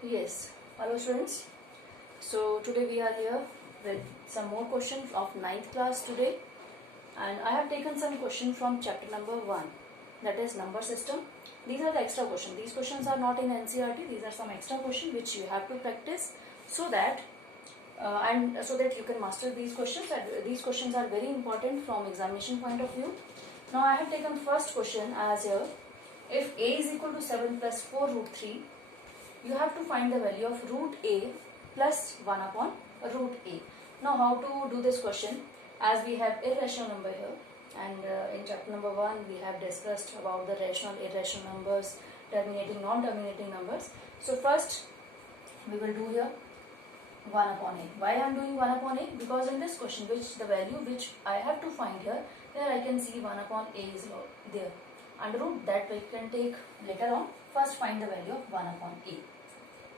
Yes, hello students. So today we are here with some more questions of 9th class today, and I have taken some questions from chapter number 1, that is number system. These are the extra questions. These questions are not in NCERT. These are some extra questions which you have to practice so that you can master these questions. These questions are very important from examination point of view. Now I have taken first question as here. If a is equal to 7 plus 4 root 3, you have to find the value of root a plus 1 upon root a. Now how to do this question, as we have irrational number here, and in chapter number 1 we have discussed about the rational, irrational numbers, terminating, non-terminating numbers. So first we will do here 1 upon a. Why I am doing 1 upon a? Because in this question, the value which I have to find here I can see 1 upon a is there. Under root that we can take later on. First find the value of 1 upon a.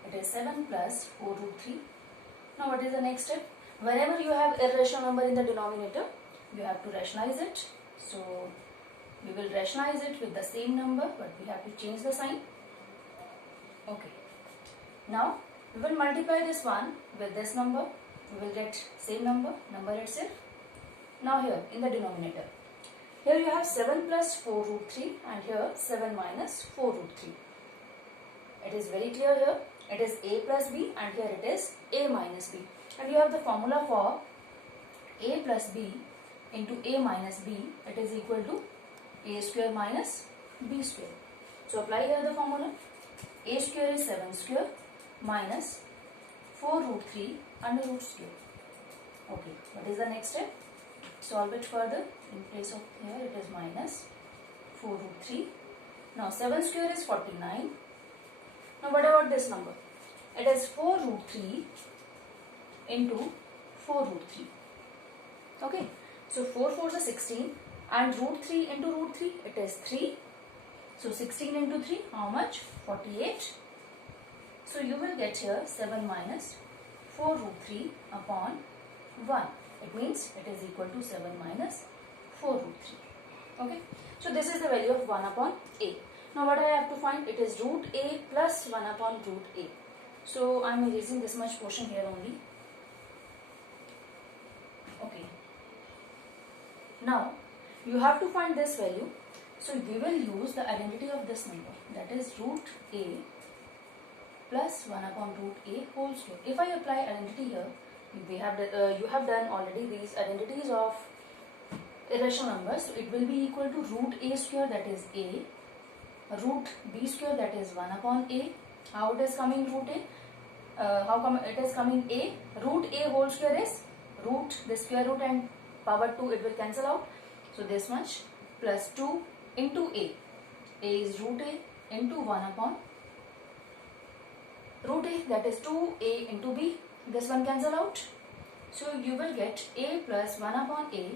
It is 7 plus 4 root 3. Now what is the next step? Whenever you have irrational number in the denominator, you have to rationalize it. So we will rationalize it with the same number, but we have to change the sign. Okay. Now we will multiply this one with this number. We will get same number itself. Now here in the denominator, here you have 7 plus 4 root 3 and here 7 minus 4 root 3. It is very clear here. It is a plus b and here it is a minus b. And you have the formula for a plus b into a minus b. It is equal to a square minus b square. So apply here the formula. A square is 7 square minus 4 root 3 under root square. Okay, what is the next step? Solve it further. In place of here it is minus 4 root 3. Now 7 square is 49. Now what about this number? It is 4 root 3 into 4 root 3. Okay. So 4 4 is 16 and root 3 into root 3 it is 3. So 16 into 3 how much? 48. So you will get here 7 minus 4 root 3 upon 1. It means it is equal to 7 minus 4 root 3. Okay. So this is the value of 1 upon a. Now what I have to find? It is root a plus 1 upon root a. So I am erasing this much portion here only. Okay. Now you have to find this value. So we will use the identity of this number, that is root a plus 1 upon root a whole square. If I apply identity here, you have done already these identities of irrational numbers. So it will be equal to root a square, that is a, root b square, that is 1 upon a. How it is coming root a? How come it is coming a? Root a whole square is root, the square root and power 2, it will cancel out. So this much plus 2 into a. A is root a into 1 upon root a, that is 2a into b. This one cancel out. So you will get a plus 1 upon a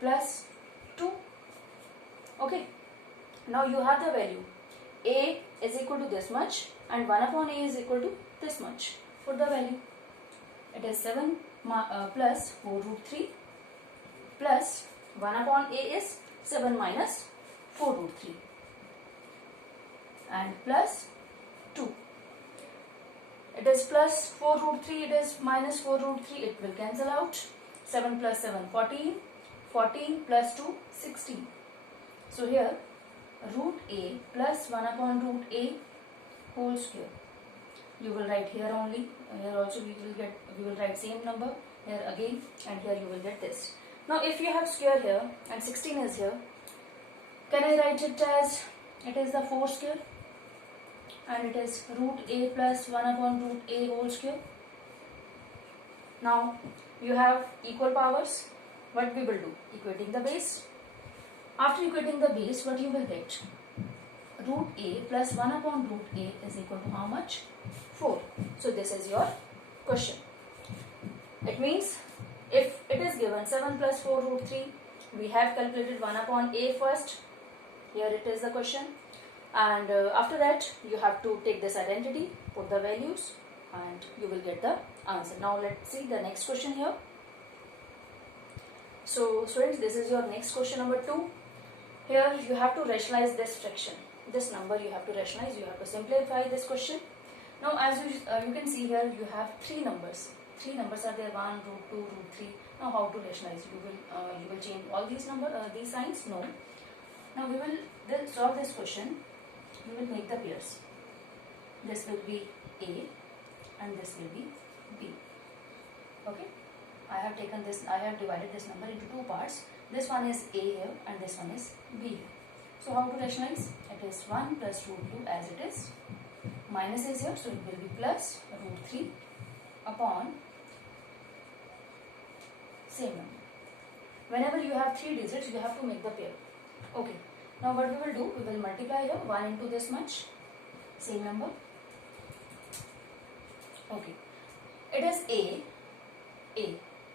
plus 2. Okay. Now you have the value. A is equal to this much and 1 upon a is equal to this much. Put the value. It is 7 plus 4 root 3 plus 1 upon a is 7 minus 4 root 3 and plus 2. It is plus 4 root 3, it is minus 4 root 3, it will cancel out. 7 plus 7, 14. 14 plus 2, 16. So here root a plus 1 upon root a whole square. You will write here only. Here also we will write same number here again, and here you will get this. Now if you have square here and 16 is here, can I write it as it is the 4 square and it is root a plus 1 upon root a whole square. Now you have equal powers. What we will do? Equating the base. After equating the base, what you will get? Root a plus 1 upon root a is equal to how much? 4. So this is your question. It means if it is given 7 plus 4 root 3, we have calculated 1 upon a first. Here it is the question. And after that you have to take this identity, put the values and you will get the answer. Now let's see the next question here. So students, this is your next question number 2. Here you have to rationalize this fraction. This number you have to rationalize, you have to simplify this question. Now as you can see here, you have three numbers. Three numbers are there: 1, root 2, root 3. Now how to rationalize? You will change all these these signs? No. Now we will solve this question. We will make the pairs. This will be A and this will be B. Okay. I have divided this number into two parts. This one is A here and this one is B here. So how to rationalize? It is 1 plus root 2 as it is. Minus is here, so it will be plus root 3 upon same number. Whenever you have three digits, you have to make the pair. Okay. Now what we will do? We will multiply here 1 into this much. Same number. Okay. It is A.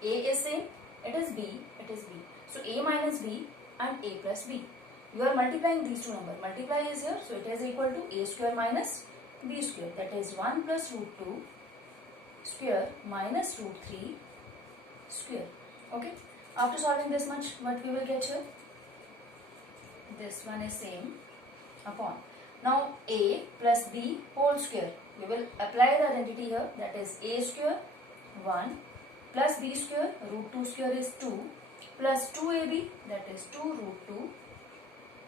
A is same. It is B. It is B. So A minus B and A plus B. You are multiplying these two numbers. Multiply is here, so it is equal to A square minus B square. That is 1 plus root 2 square minus root 3 square. Okay. After solving this much, what we will get here? This one is same upon. Now A plus B whole square. We will apply the identity here. That is A square 1 plus B square, root 2 square is 2 plus 2AB, that is 2 root 2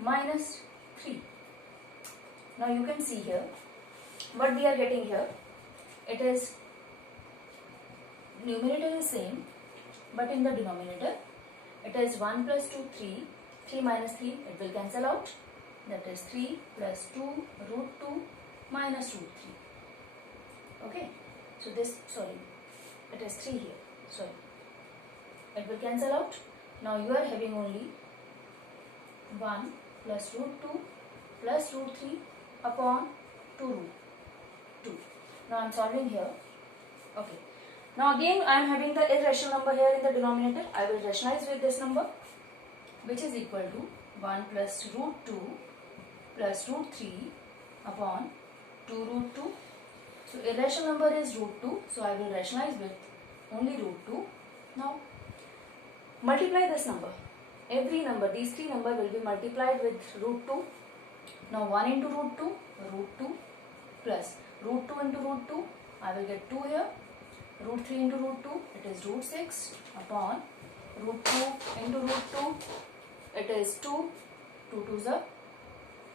minus 3. Now you can see here what we are getting here. It is numerator is same, but in the denominator it is 1 plus 2 3. 3 minus 3, it will cancel out. That is 3 plus 2 root 2 minus root 3. Okay. So this, sorry, it is 3 here. Sorry. It will cancel out. Now you are having only 1 plus root 2 plus root 3 upon 2 root 2. Now I am solving here. Okay. Now again I am having the irrational number here in the denominator. I will rationalize with this number, which is equal to 1 plus root 2 plus root 3 upon 2 root 2. So irrational number is root 2. So I will rationalize with only root 2. Now multiply this number. Every number, these three numbers will be multiplied with root 2. Now 1 into root 2, root 2 plus root 2 into root 2, I will get 2 here. Root 3 into root 2, it is root 6 upon root 2 into root 2, it is 2. 2 2s are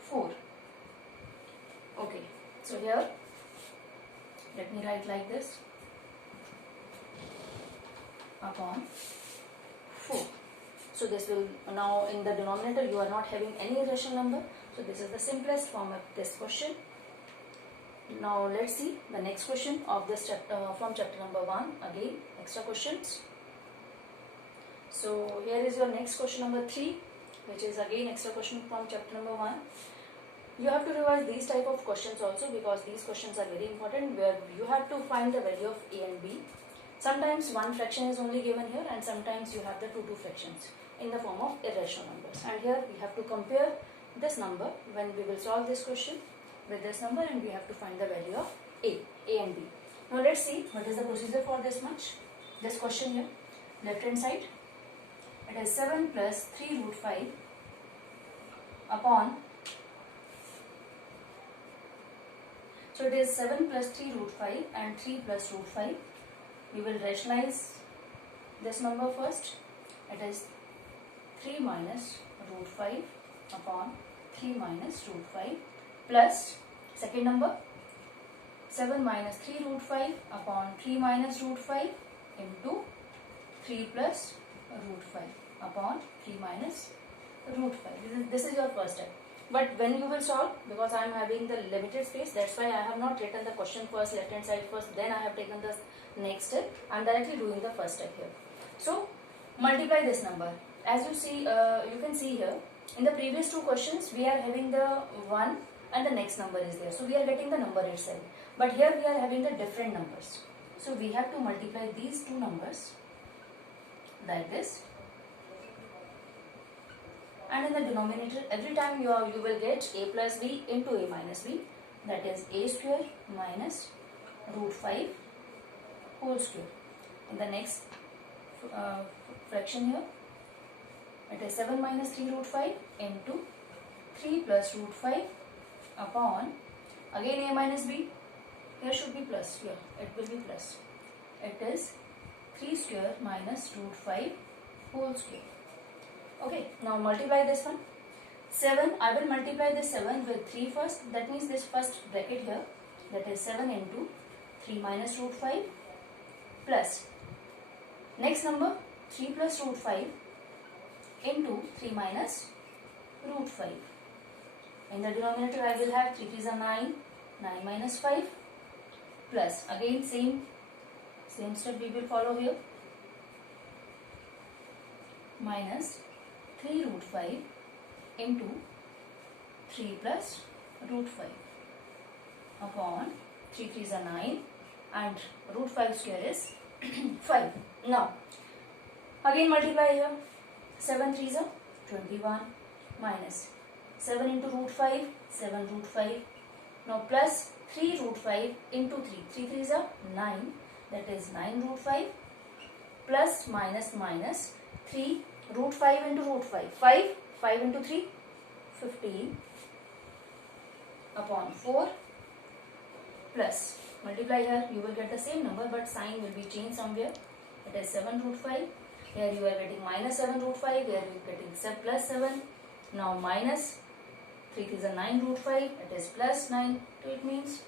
4. Okay, so here let me write like this upon 4. So this will, now in the denominator you are not having any irrational number. So this is the simplest form of this question. Now let's see the next question of this chapter, from chapter number 1. Again extra questions. So here is your next question number 3, which is again extra question from chapter number 1. You have to revise these type of questions also, because these questions are very important, where you have to find the value of A and B. Sometimes one fraction is only given here, and sometimes you have the two fractions in the form of irrational numbers. And here we have to compare this number when we will solve this question with this number, and we have to find the value of A and B. Now let's see what is the procedure for this much. This question here, left hand side, it is 7 plus 3 root 5 upon, so it is 7 plus 3 root 5 and 3 plus root 5. We will rationalize this number first. It is 3 minus root 5 upon 3 minus root 5 plus second number 7 minus 3 root 5 upon 3 minus root 5 into 3 plus root 5 upon 3 minus root 5. This is your first step. But when you will solve, because I am having the limited space, that's why I have not written the question first, left hand side first, then I have taken the next step. I am directly doing the first step here. So multiply this number. As you see, you can see here, in the previous two questions, we are having the 1 and the next number is there. So we are getting the number itself. But here we are having the different numbers. So we have to multiply these two numbers like this. And in the denominator, every time you will get A plus B into A minus B. That is A square minus root 5 whole square. In the next fraction here, it is 7 minus 3 root 5 into 3 plus root 5 upon, again A minus B, here should be plus, yeah, it will be plus. It is 3 square minus root 5 whole square. Okay, now multiply this one. 7, I will multiply this 7 with 3 first. That means this first bracket here, that is 7 into 3 minus root 5 plus next number 3 plus root 5 into 3 minus root 5. In the denominator I will have 3 3s are 9, 9 minus 5 plus again same step we will follow here, minus 3 root 5 into 3 plus root 5 upon 3 3s are 9 and root 5 square is 5. Now again multiply here, 7 3s are 21 minus 7 into root 5, 7 root 5. Now plus 3 root 5 into 3, 3 3s are 9, that is 9 root 5 plus minus 3 root 5 into root 5, 5 into 3, 15 upon 4 plus multiply here, you will get the same number but sign will be changed somewhere. It is 7 root 5. Here you are getting minus 7 root 5. Here you are getting plus 7. Now minus 3 is a 9 root 5. It is plus 9. So it means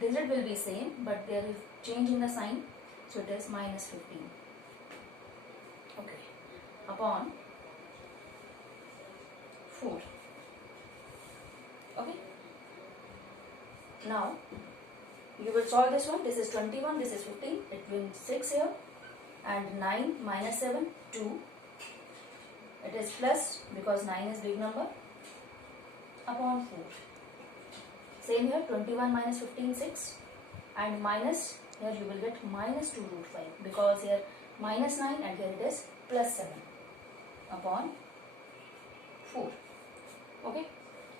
digit will be same but there is change in the sign. So it is minus 15. Okay. Upon 4. Okay. Now you will solve this one. This is 21, this is 15. It will 6 here and 9 minus 7, 2. It is plus because 9 is big number upon 4. Same here, 21 minus 15, 6 and minus, here you will get minus 2 root 5 because here minus 9 and here it is plus 7 upon 4. Okay.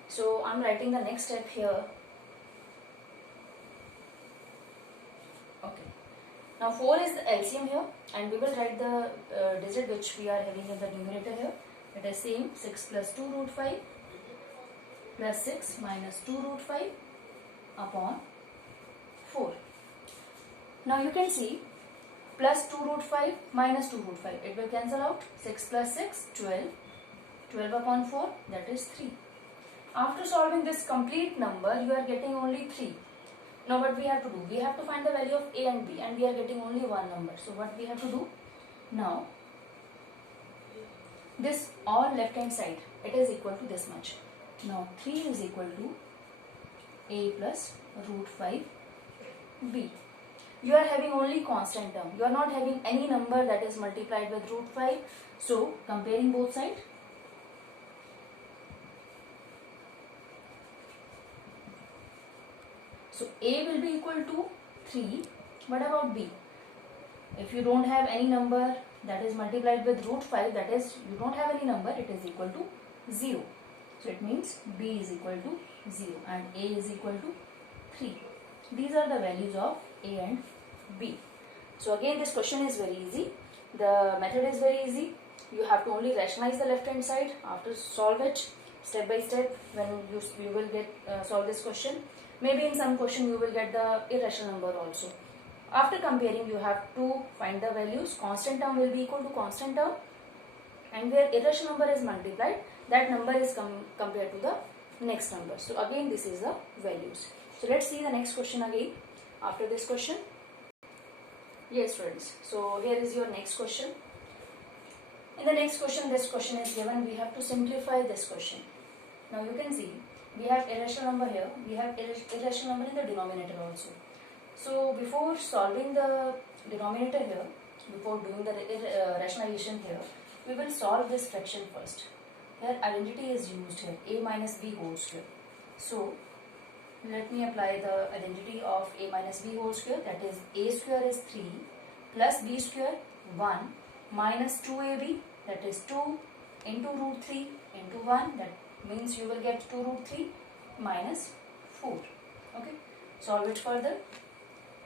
So I am writing the next step here. Okay. Now 4 is the LCM here and we will write the digit which we are having in the numerator here. It is same, 6 plus 2 root 5 plus 6 minus 2 root 5 upon 4. Now you can see plus 2 root 5 minus 2 root 5. It will cancel out. 6 plus 6, 12. 12 upon 4, that is 3. After solving this complete number, you are getting only 3. Now what we have to do? We have to find the value of A and B and we are getting only one number. So what we have to do? Now, this all left hand side, it is equal to this much. Now 3 is equal to A plus root 5 B. You are having only constant term. You are not having any number that is multiplied with root 5. So comparing both sides, so A will be equal to 3. What about B? If you don't have any number that is multiplied with root 5, that is you don't have any number, it is equal to 0. So it means B is equal to 0 and A is equal to 3. These are the values of A and B. So again this question is very easy. The method is very easy. You have to only rationalize the left hand side. After solve it step by step when you will get solve this question. Maybe in some question you will get the irrational number also. After comparing you have to find the values. Constant term will be equal to constant term and where irrational number is multiplied, that number is compared to the next number. So again this is the values. So let's see the next question again after this question. Yes friends, so here is your next question. In the next question, this question is given, we have to simplify this question. Now you can see we have irrational number here, we have irrational number in the denominator also. So before solving the denominator here, before doing the rationalization here, we will solve this fraction first. Here identity is used here, A minus B whole square. So let me apply the identity of A minus B whole square, that is A square is 3 plus B square 1 minus 2AB, that is 2 into root 3 into 1, that means you will get 2 root 3 minus 4. Okay, solve it further.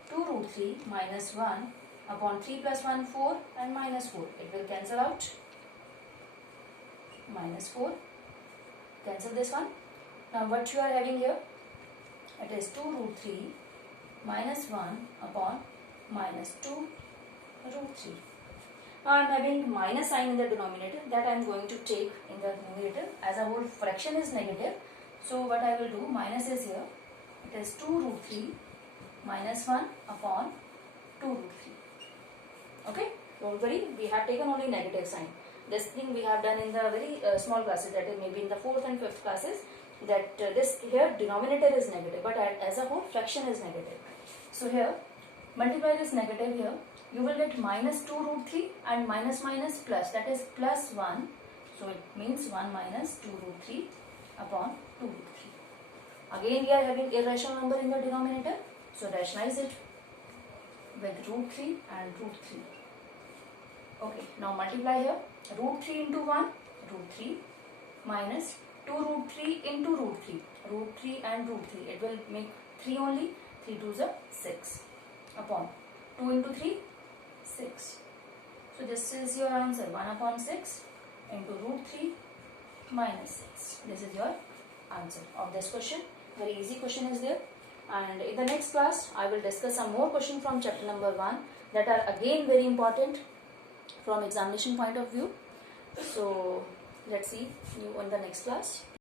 2 root 3 minus 1 upon 3 plus 1 4 and minus 4. It will cancel out. Minus 4. Cancel this one. Now what you are having here? It is 2 root 3 minus 1 upon minus 2 root 3. Now I am having minus sign in the denominator, that I am going to take in the numerator, as a whole fraction is negative. So what I will do, minus is here, it is 2 root 3 minus 1 upon 2 root 3. Okay, don't worry, we have taken only negative sign. This thing we have done in the very small classes, that is maybe in the 4th and 5th classes, that this here denominator is negative, but as a whole fraction is negative. So here multiply this negative here, you will get minus 2 root 3 and minus minus plus, that is plus 1. So it means 1 minus 2 root 3 upon 2 root 3. Again we are having irrational number in the denominator, so rationalize it with root 3 and root 3. Okay, now multiply here, root 3 into 1, root 3 minus 2 root 3 into root 3, root 3 and root 3, it will make 3 only, 3 2s are 6 upon 2 into 3, 6. So this is your answer, 1 upon 6 into root 3 minus 6. This is your answer of this question. Very easy question is there. And in the next class, I will discuss some more questions from chapter number 1 that are again very important from examination point of view. So let's see you in the next class.